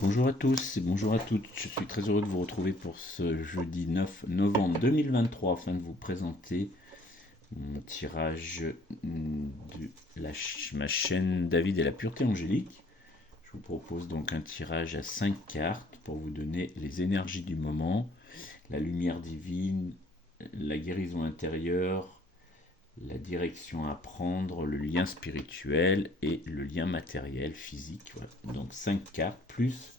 Bonjour à tous et bonjour à toutes. Je suis très heureux de vous retrouver pour ce jeudi 9 novembre 2023 afin de vous présenter mon tirage de ma chaîne David et la pureté angélique. Je vous propose donc un tirage à 5 cartes pour vous donner les énergies du moment, la lumière divine, la guérison intérieure, la direction à prendre, le lien spirituel et le lien matériel, physique. Voilà. Donc 5 cartes plus,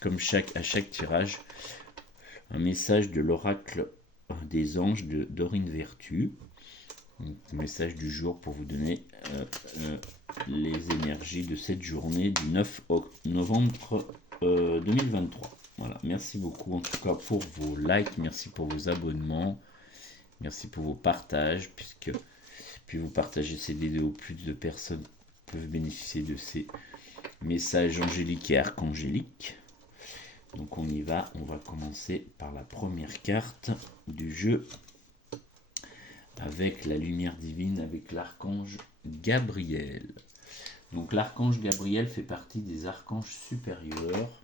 comme à chaque tirage, un message de l'oracle des anges de Dorine Vertu. Donc, message du jour pour vous donner les énergies de cette journée du 9 novembre 2023. Voilà, merci beaucoup en tout cas pour vos likes, merci pour vos abonnements, merci pour vos partages, puisque puis vous partagez ces vidéos, plus de personnes peuvent bénéficier de ces messages angéliques et archangéliques. Donc on y va, on va commencer par la première carte du jeu avec la lumière divine, avec l'archange Gabriel. Donc l'archange Gabriel fait partie des archanges supérieurs.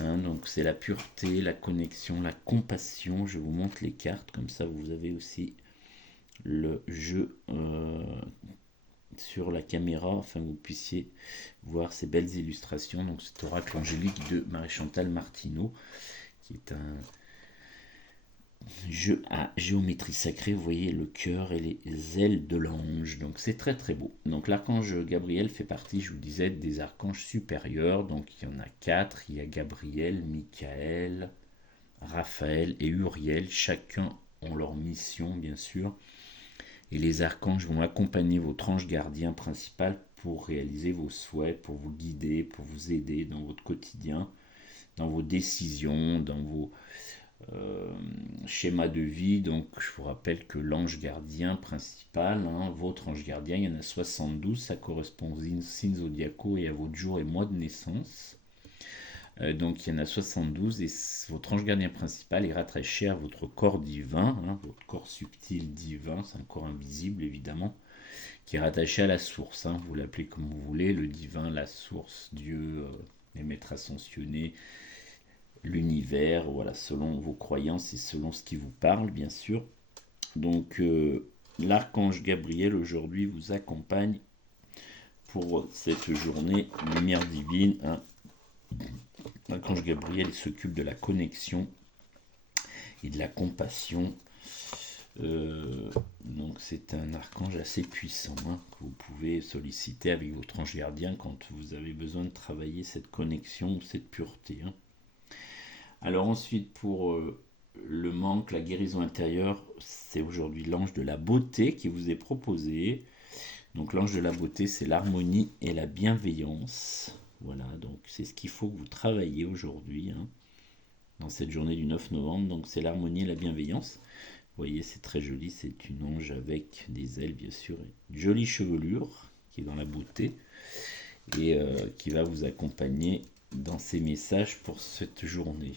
Donc c'est la pureté, la connexion, la compassion. Je vous montre les cartes, comme ça vous avez aussi le jeu sur la caméra, afin que vous puissiez voir ces belles illustrations. Donc cet oracle angélique de Marie-Chantal Martineau, qui est un jeu à géométrie sacrée. Vous voyez le cœur et les ailes de l'ange, donc c'est très très beau. Donc l'archange Gabriel fait partie, je vous disais, des archanges supérieurs. Donc il y en a 4, il y a Gabriel, Michael, Raphaël et Uriel. Chacun ont leur mission, bien sûr, et les archanges vont accompagner votre ange gardien principal pour réaliser vos souhaits, pour vous guider, pour vous aider dans votre quotidien, dans vos décisions, dans vos schémas de vie. Donc je vous rappelle que l'ange gardien principal, votre ange gardien, il y en a 72, ça correspond aux signes zodiacaux et à votre jour et mois de naissance. Donc il y en a 72 et votre ange gardien principal est rattaché à votre corps divin, votre corps subtil divin, c'est un corps invisible évidemment, qui est rattaché à la source. Vous l'appelez comme vous voulez, le divin, la source, Dieu, les maîtres ascensionnés, l'univers, voilà, selon vos croyances et selon ce qui vous parle, bien sûr. Donc l'archange Gabriel aujourd'hui vous accompagne pour cette journée lumière divine. L'archange Gabriel s'occupe de la connexion et de la compassion. Donc c'est un archange assez puissant, que vous pouvez solliciter avec votre ange gardien quand vous avez besoin de travailler cette connexion, cette pureté. Alors ensuite, pour le manque, la guérison intérieure, c'est aujourd'hui l'ange de la beauté qui vous est proposé. Donc l'ange de la beauté, c'est l'harmonie et la bienveillance. Voilà, donc c'est ce qu'il faut que vous travaillez aujourd'hui, dans cette journée du 9 novembre. Donc c'est l'harmonie et la bienveillance. Vous voyez, c'est très joli, c'est une ange avec des ailes, bien sûr, et une jolie chevelure qui est dans la beauté et qui va vous accompagner dans ces messages pour cette journée.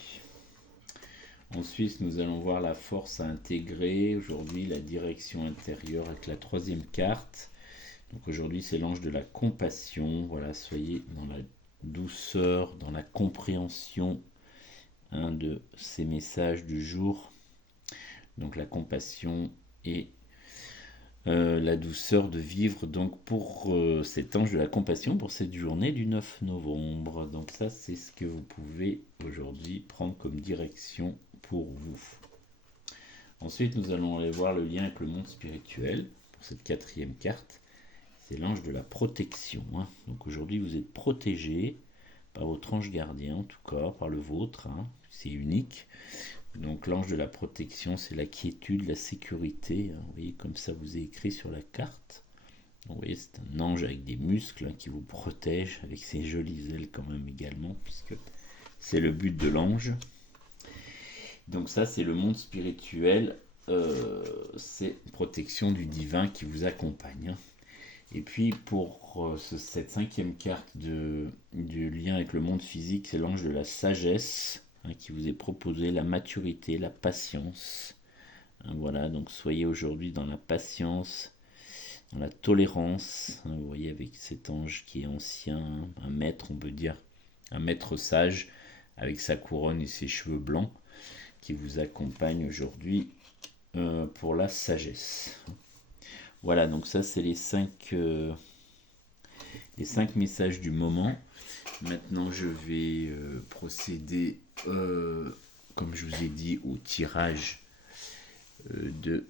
Ensuite, nous allons voir la force à intégrer. Aujourd'hui, la direction intérieure avec la troisième carte. Donc aujourd'hui, c'est l'ange de la compassion. Voilà, soyez dans la douceur, dans la compréhension de ces messages du jour. Donc la compassion et la douceur de vivre donc pour cet ange de la compassion pour cette journée du 9 novembre. Donc ça, c'est ce que vous pouvez aujourd'hui prendre comme direction pour vous. Ensuite, nous allons aller voir le lien avec le monde spirituel pour cette quatrième carte. C'est l'ange de la protection. Donc aujourd'hui, vous êtes protégé par votre ange gardien, en tout cas par le vôtre. C'est unique. Donc l'ange de la protection, c'est la quiétude, la sécurité. Vous voyez, comme ça vous est écrit sur la carte. Donc, vous voyez, c'est un ange avec des muscles qui vous protège, avec ses jolies ailes quand même également, puisque c'est le but de l'ange. Donc ça, c'est le monde spirituel. C'est protection du divin qui vous accompagne. Et puis pour cette cinquième carte du lien avec le monde physique, c'est l'ange de la sagesse, qui vous est proposé, la maturité, la patience. Voilà, donc soyez aujourd'hui dans la patience, dans la tolérance. Vous voyez, avec cet ange qui est ancien, un maître, on peut dire, un maître sage avec sa couronne et ses cheveux blancs qui vous accompagne aujourd'hui pour la sagesse. Voilà, donc ça c'est les 5 messages du moment. Maintenant je vais procéder, comme je vous ai dit, au tirage de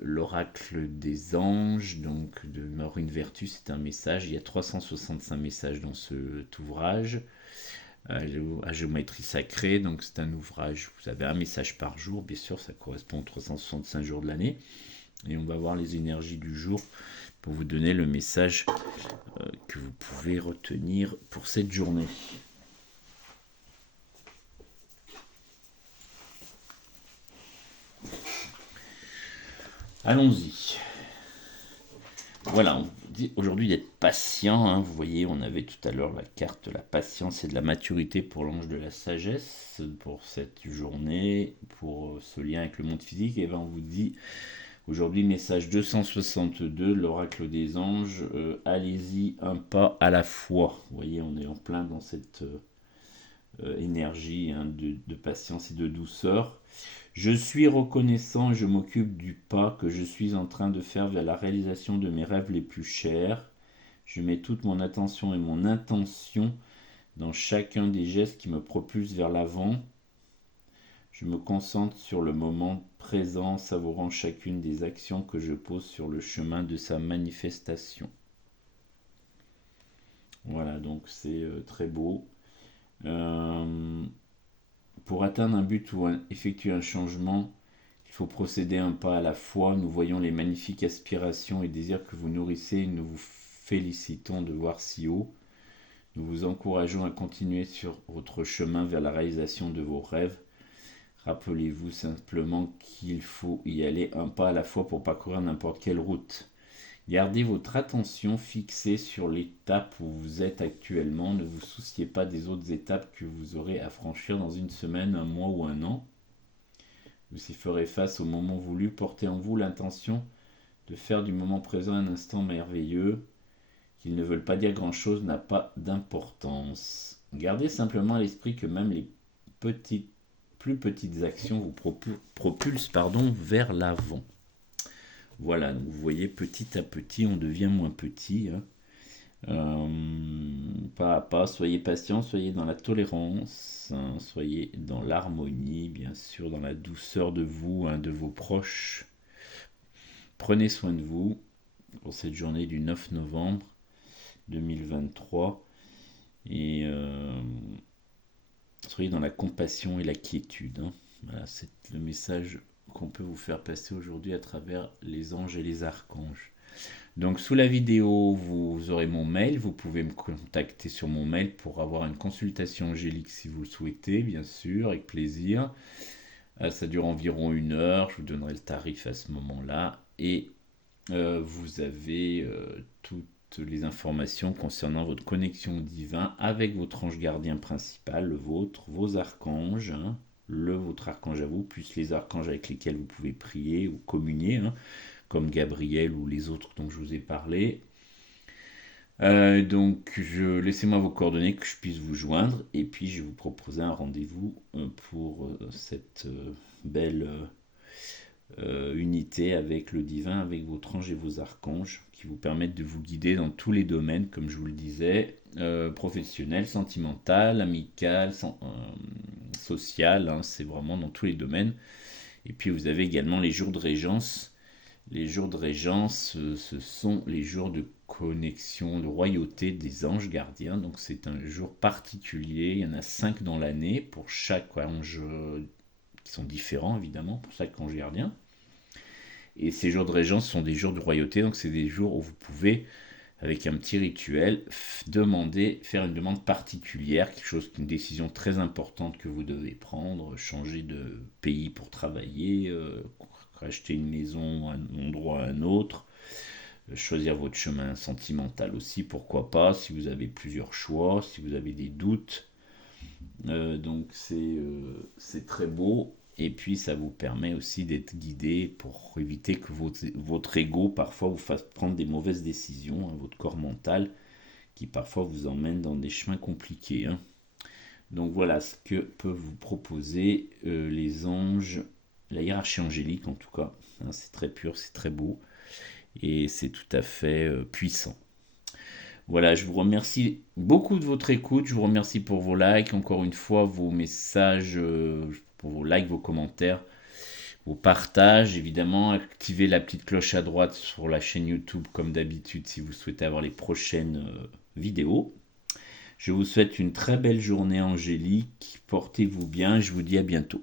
l'oracle des anges, donc de Maureen Vertus. C'est un message, il y a 365 messages dans cet ouvrage à géométrie sacrée, donc c'est un ouvrage, vous avez un message par jour, bien sûr ça correspond aux 365 jours de l'année, et on va voir les énergies du jour pour vous donner le message que vous pouvez retenir pour cette journée. Allons-y. Voilà, on vous dit aujourd'hui d'être patient. Hein. Vous voyez, on avait tout à l'heure la carte de la patience et de la maturité pour l'ange de la sagesse pour cette journée, pour ce lien avec le monde physique. Et bien on vous dit aujourd'hui, message 262, l'oracle des anges. Allez-y un pas à la fois. Vous voyez, on est en plein dans cette énergie de patience et de douceur. Je suis reconnaissant et je m'occupe du pas que je suis en train de faire vers la réalisation de mes rêves les plus chers. Je mets toute mon attention et mon intention dans chacun des gestes qui me propulsent vers l'avant. Je me concentre sur le moment présent, savourant chacune des actions que je pose sur le chemin de sa manifestation. Voilà, donc c'est très beau. Pour atteindre un but ou effectuer un changement, il faut procéder un pas à la fois. Nous voyons les magnifiques aspirations et désirs que vous nourrissez et nous vous félicitons de voir si haut. Nous vous encourageons à continuer sur votre chemin vers la réalisation de vos rêves. Rappelez-vous simplement qu'il faut y aller un pas à la fois pour parcourir n'importe quelle route. Gardez votre attention fixée sur l'étape où vous êtes actuellement. Ne vous souciez pas des autres étapes que vous aurez à franchir dans une semaine, un mois ou un an. Vous y ferez face au moment voulu. Portez en vous l'intention de faire du moment présent un instant merveilleux. Qu'ils ne veulent pas dire grand-chose n'a pas d'importance. Gardez simplement à l'esprit que même les plus petites actions vous propulsent vers l'avant. Voilà, donc vous voyez, petit à petit, on devient moins petit. Pas à pas, soyez patient, soyez dans la tolérance, soyez dans l'harmonie, bien sûr, dans la douceur de vous, de vos proches. Prenez soin de vous pour cette journée du 9 novembre 2023 et soyez dans la compassion et la quiétude. Voilà, c'est le message qu'on peut vous faire passer aujourd'hui à travers les anges et les archanges. Donc sous la vidéo, vous aurez mon mail, vous pouvez me contacter sur mon mail pour avoir une consultation angélique si vous le souhaitez, bien sûr, avec plaisir. Ça dure environ 1 heure, je vous donnerai le tarif à ce moment-là. Et vous avez toutes les informations concernant votre connexion au divin avec votre ange gardien principal, le vôtre, vos archanges, votre archange à vous, plus les archanges avec lesquels vous pouvez prier ou communier, comme Gabriel ou les autres dont je vous ai parlé. Donc laissez-moi vos coordonnées que je puisse vous joindre et puis je vais vous proposer un rendez-vous pour cette belle unité avec le divin, avec votre ange et vos archanges qui vous permettent de vous guider dans tous les domaines, comme je vous le disais, professionnel, sentimental, amical, social, c'est vraiment dans tous les domaines. Et puis vous avez également les jours de régence. Les jours de régence, ce sont les jours de connexion, de royauté des anges gardiens. Donc c'est un jour particulier. Il y en a 5 dans l'année pour chaque ange, qui sont différents évidemment, pour chaque ange gardien. Et ces jours de régence sont des jours de royauté. Donc c'est des jours où vous pouvez, avec un petit rituel, faire une demande particulière, une décision très importante que vous devez prendre, changer de pays pour travailler, acheter une maison, un endroit à un autre, choisir votre chemin sentimental aussi, pourquoi pas, si vous avez plusieurs choix, si vous avez des doutes. Donc c'est très beau. Et puis ça vous permet aussi d'être guidé pour éviter que votre ego parfois vous fasse prendre des mauvaises décisions, votre corps mental qui parfois vous emmènent dans des chemins compliqués, hein. Donc voilà ce que peuvent vous proposer les anges, la hiérarchie angélique en tout cas, hein. C'est très pur, c'est très beau et c'est tout à fait puissant. Voilà, je vous remercie beaucoup de votre écoute, je vous remercie pour vos likes, encore une fois vos messages, pour vos likes, vos commentaires, vos partages, évidemment, activez la petite cloche à droite sur la chaîne YouTube comme d'habitude si vous souhaitez avoir les prochaines vidéos. Je vous souhaite une très belle journée angélique, portez-vous bien, je vous dis à bientôt.